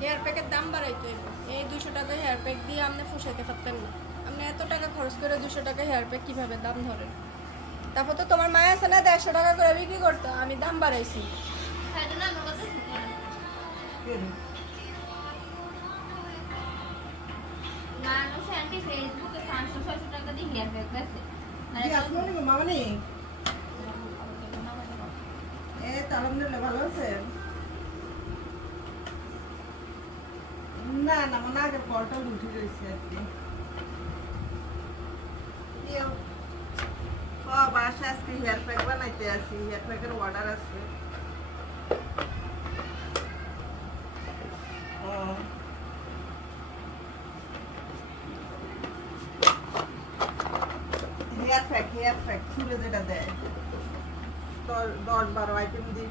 Hair প্যাকের দাম বাড়াইতে হইব। এই 200 টাকা হেয়ার প্যাক দিয়ে আপনি ফুসাইতে পারতেন না। আপনি এত টাকা খরচ করে 200 টাকা হেয়ার প্যাক কিভাবে দাম ধরেন? তারপর তো তোমার মায় আছে না 150 টাকা করে বিক্রি করতো, আমি দাম বাড়াইছি। মানুষ আন্টি ফেসবুকে 500-600 টাকা দিয়ে হেয়ার প্যাক বেচে। মামনি আলহামদুলিল্লাহ ভালো আছে। না না মনে আগে কলটা উঠে রয়েছে আর কি। বাসা আজকে হেয়ার প্যাক বানাইতে আসি, হেয়ার প্যাকের অর্ডার আছে। হেয়ার প্যাক চুলে যেটা দেয় 10-12 আইটেম দিয়ে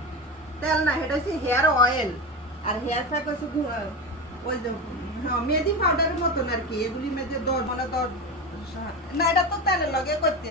তেল না, এটা হচ্ছে হেয়ার অয়েল। আর হেয়ার প্যাক হচ্ছে ওই যে মেহেদি পাউডারের মতন আর কি। এগুলি মেয়েদের 10 না এটা তো তেলের লগে করতে